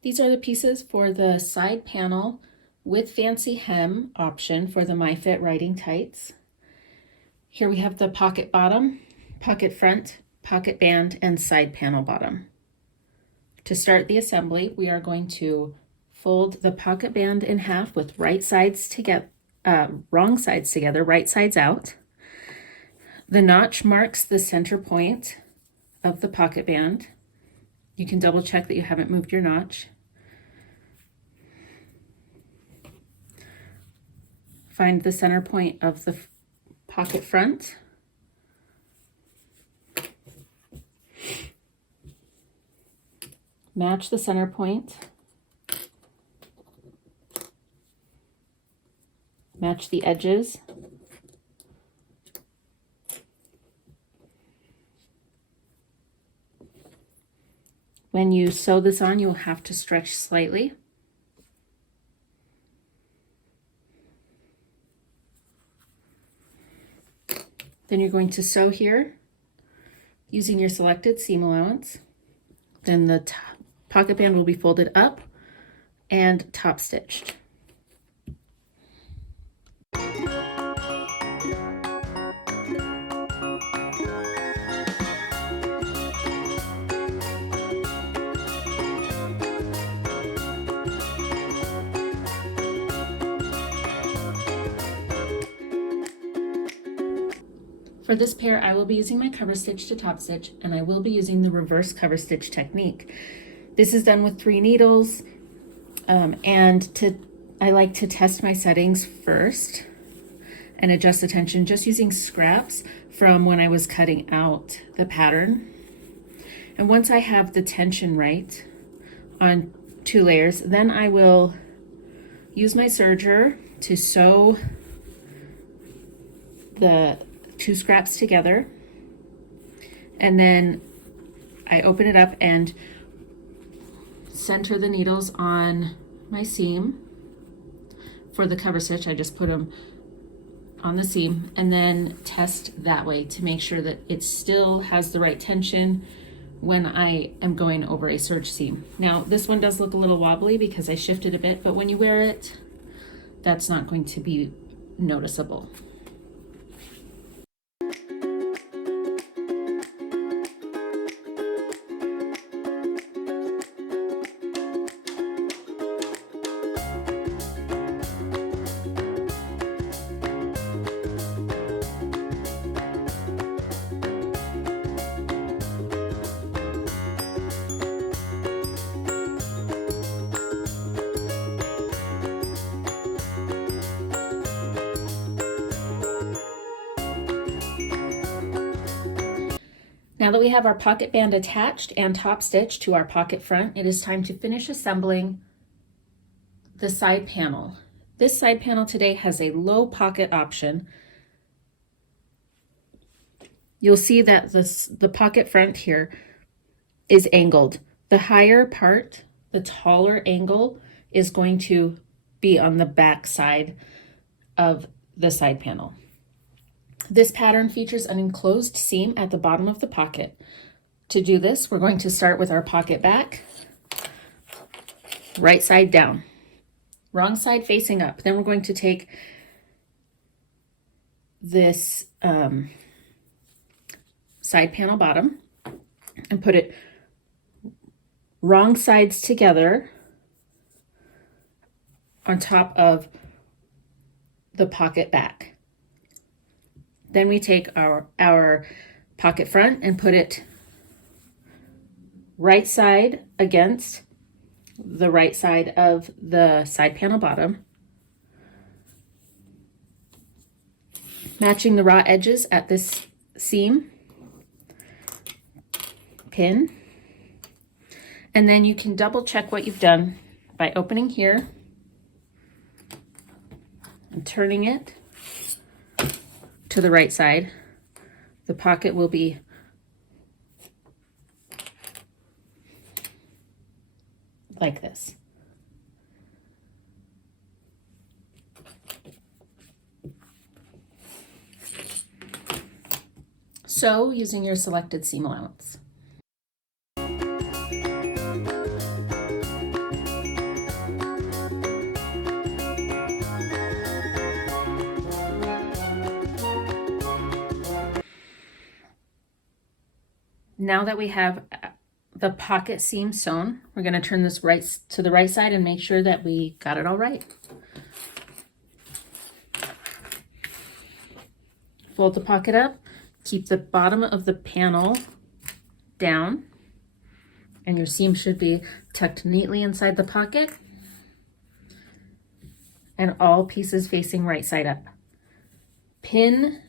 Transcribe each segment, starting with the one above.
These are the pieces for the side panel with fancy hem option for the MyFit riding tights. Here we have the pocket bottom, pocket front, pocket band, and side panel bottom. To start the assembly, we are going to fold the pocket band in half with wrong sides together, right sides out. The notch marks the center point of the pocket band. You can double check that you haven't moved your notch. Find the center point of the pocket front. Match the center point. Match the edges. When you sew this on, you'll have to stretch slightly. Then you're going to sew here using your selected seam allowance. Then the pocket band will be folded up and top stitched. For this pair, I will be using my cover stitch to top stitch, and I will be using the reverse cover stitch technique. This is done with 3 needles, I like to test my settings first and adjust the tension just using scraps from when I was cutting out the pattern. And once I have the tension right on 2 layers, then I will use my serger to sew the 2 scraps together, and then I open it up and center the needles on my seam. For the cover stitch, I just put them on the seam and then test that way to make sure that it still has the right tension when I am going over a serge seam. Now, this one does look a little wobbly because I shifted a bit, but when you wear it, that's not going to be noticeable. Now that we have our pocket band attached and top stitched to our pocket front, it is time to finish assembling the side panel. This side panel today has a low pocket option. You'll see that the pocket front here is angled. The higher part, the taller angle, is going to be on the back side of the side panel. This pattern features an enclosed seam at the bottom of the pocket. To do this, we're going to start with our pocket back, right side down, wrong side facing up. Then we're going to take this side panel bottom and put it wrong sides together on top of the pocket back. Then we take our pocket front and put it right side against the right side of the side panel bottom, matching the raw edges at this seam, pin, and then you can double check what you've done by opening here and turning it to the right side. The pocket will be like this. Sew using your selected seam allowance. Now that we have the pocket seam sewn, we're going to turn this right to the right side and make sure that we got it all right. Fold the pocket up, keep the bottom of the panel down, and your seam should be tucked neatly inside the pocket, and all pieces facing right side up. Pin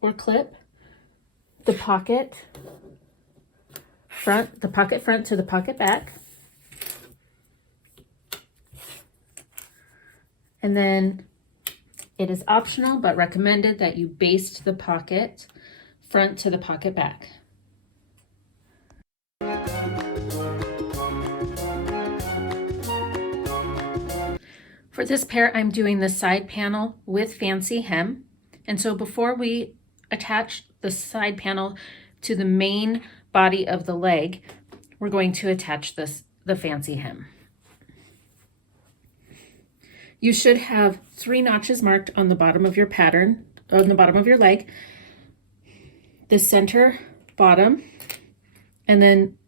or clip the pocket front to the pocket back. And then it is optional but recommended that you baste the pocket front to the pocket back. For this pair, I'm doing the side panel with fancy hem. And so before we attach the side panel to the main body of the leg, we're going to attach the fancy hem. You should have 3 notches marked on the bottom of your pattern, on the bottom of your leg, the center bottom, and then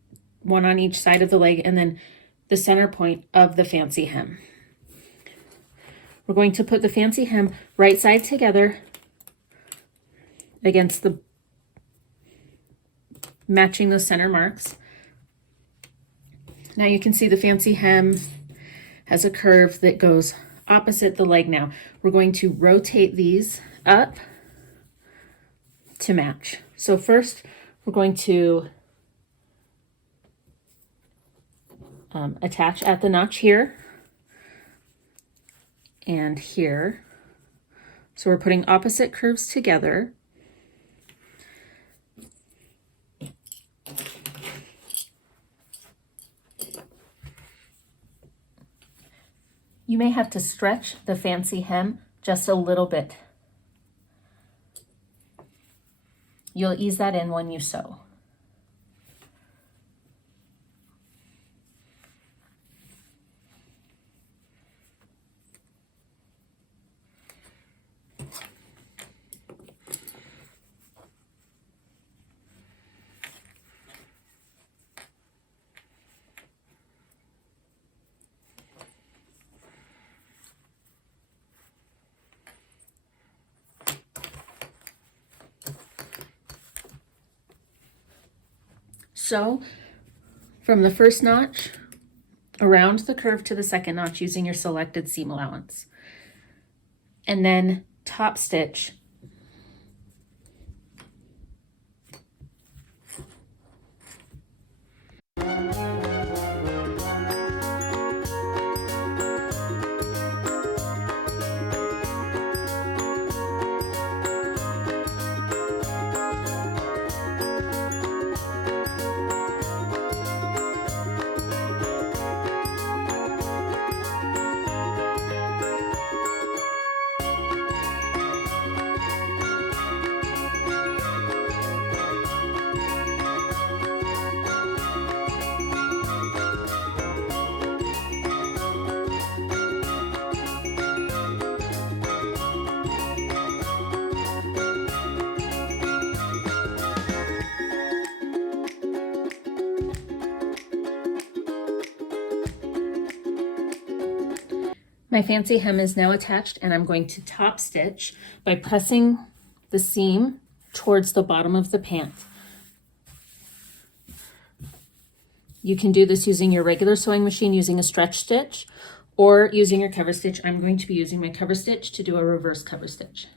1 on each side of the leg, and then the center point of the fancy hem. We're going to put the fancy hem right side together against the matching those center marks. Now you can see the fancy hem has a curve that goes opposite the leg. Now we're going to rotate these up to match. So first we're going to attach at the notch here and here. So we're putting opposite curves together. You may have to stretch the fancy hem just a little bit. You'll ease that in when you sew. Sew from the first notch around the curve to the second notch using your selected seam allowance, and then top stitch My fancy hem is now attached, and I'm going to top stitch by pressing the seam towards the bottom of the pant. You can do this using your regular sewing machine using a stretch stitch or using your cover stitch. I'm going to be using my cover stitch to do a reverse cover stitch.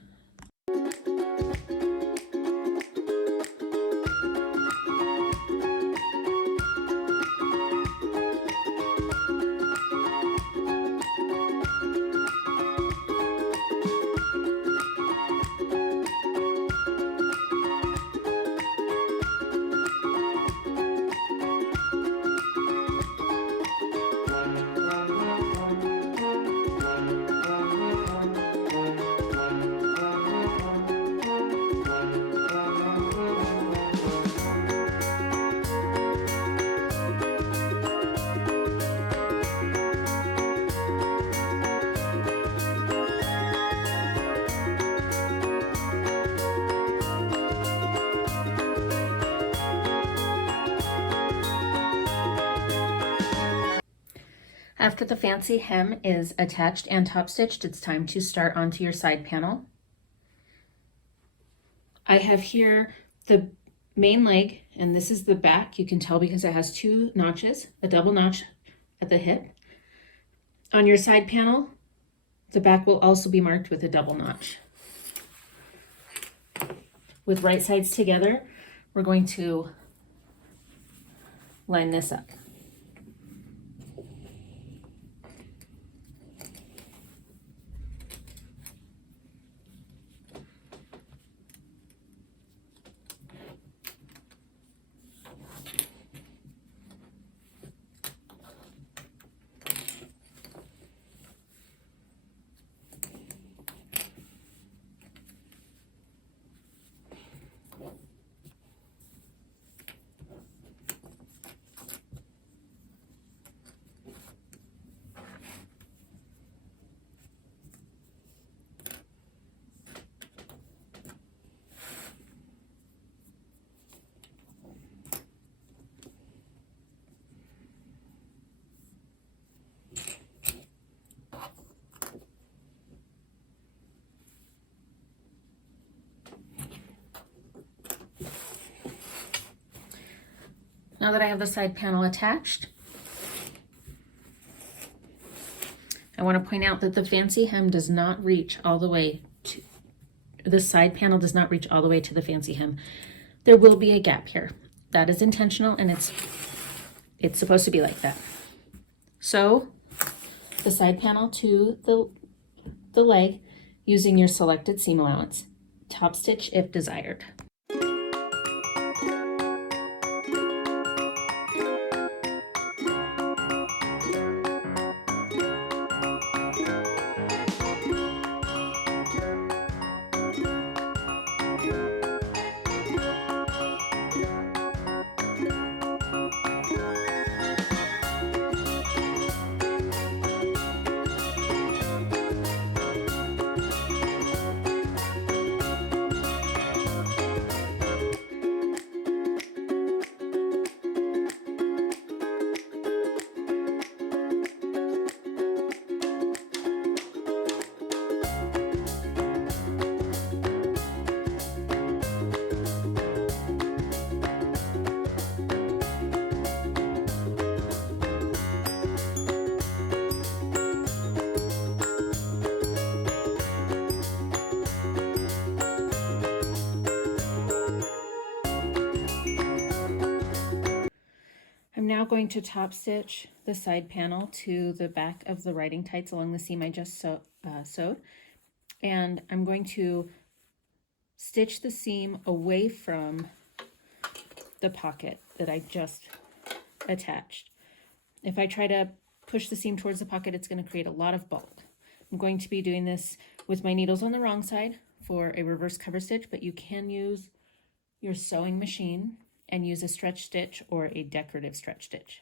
After the fancy hem is attached and top stitched, it's time to start onto your side panel. I have here the main leg, and this is the back. You can tell because it has two notches, a double notch at the hip. On your side panel, the back will also be marked with a double notch. With right sides together, we're going to line this up. Now that I have the side panel attached, I want to point out that the fancy hem does not reach all the way to, the side panel does not reach all the way to the fancy hem. There will be a gap here. That is intentional, and it's supposed to be like that. Sew the side panel to the leg using your selected seam allowance. Top stitch if desired. I'm now going to top stitch the side panel to the back of the riding tights along the seam I just sewed, and I'm going to stitch the seam away from the pocket that I just attached. If I try to push the seam towards the pocket, it's going to create a lot of bulk. I'm going to be doing this with my needles on the wrong side for a reverse cover stitch, but you can use your sewing machine and use a stretch stitch or a decorative stretch stitch.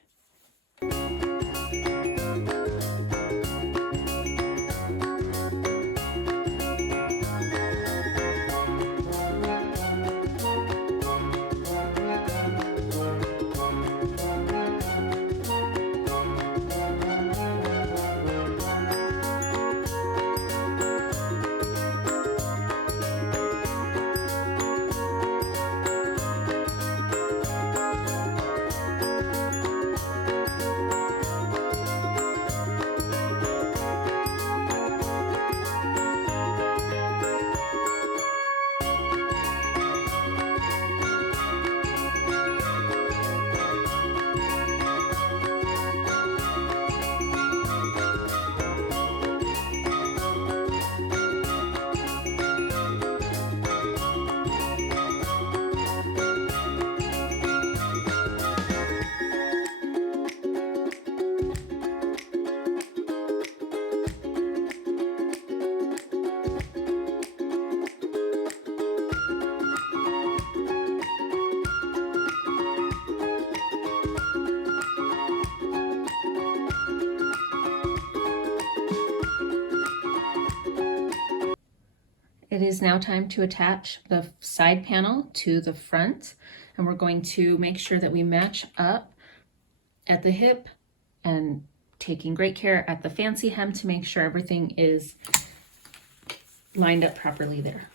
It is now time to attach the side panel to the front, and we're going to make sure that we match up at the hip and taking great care at the fancy hem to make sure everything is lined up properly there.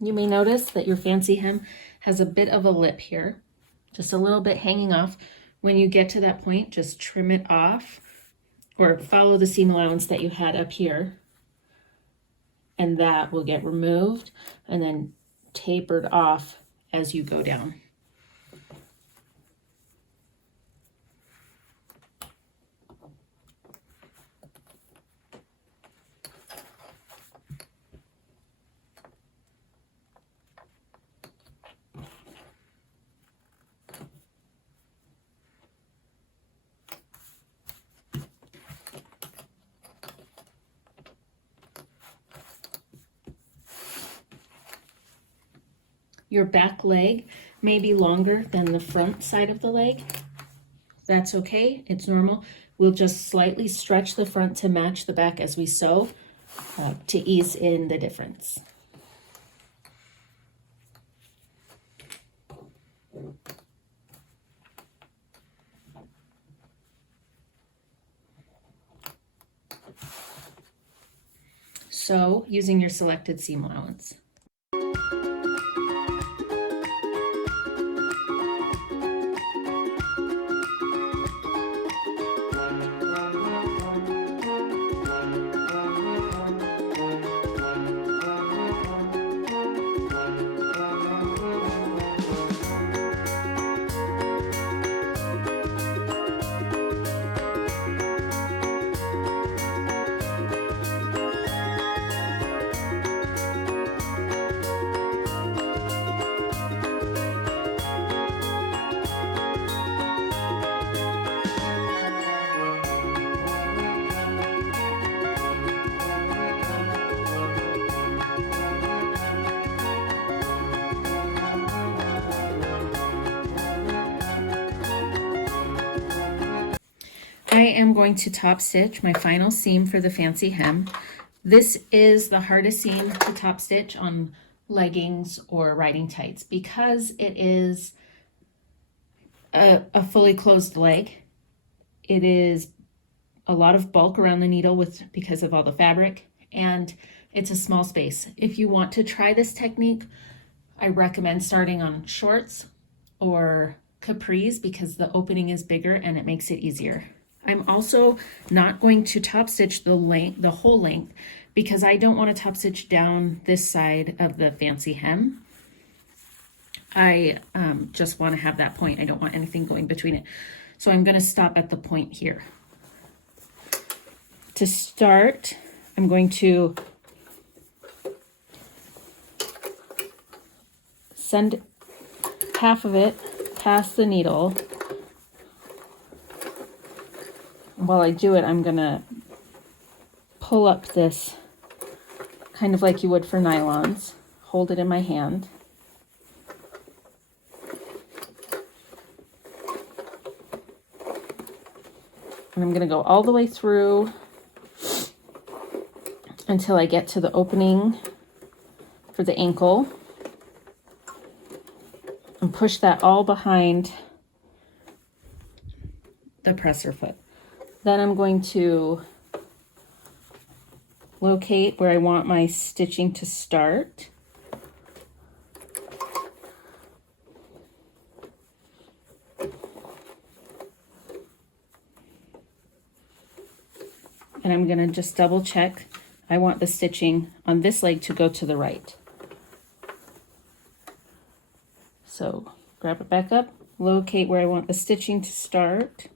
You may notice that your fancy hem has a bit of a lip here, just a little bit hanging off. When you get to that point, just trim it off or follow the seam allowance that you had up here, and that will get removed and then tapered off as you go down. Your back leg may be longer than the front side of the leg. That's okay, it's normal. We'll just slightly stretch the front to match the back as we sew to ease in the difference. Sew using your selected seam allowance. I am going to top stitch my final seam for the fancy hem. This is the hardest seam to top stitch on leggings or riding tights because it is a fully closed leg. It is a lot of bulk around the needle because of all the fabric, and it's a small space. If you want to try this technique, I recommend starting on shorts or capris because the opening is bigger and it makes it easier. I'm also not going to top stitch the whole length because I don't want to top stitch down this side of the fancy hem. I just want to have that point. I don't want anything going between it. So I'm going to stop at the point here. To start, I'm going to send half of it past the needle. While I do it, I'm gonna pull up this kind of like you would for nylons, hold it in my hand. And I'm gonna go all the way through until I get to the opening for the ankle and push that all behind the presser foot. Then I'm going to locate where I want my stitching to start. And I'm going to just double check. I want the stitching on this leg to go to the right. So grab it back up, locate where I want the stitching to start.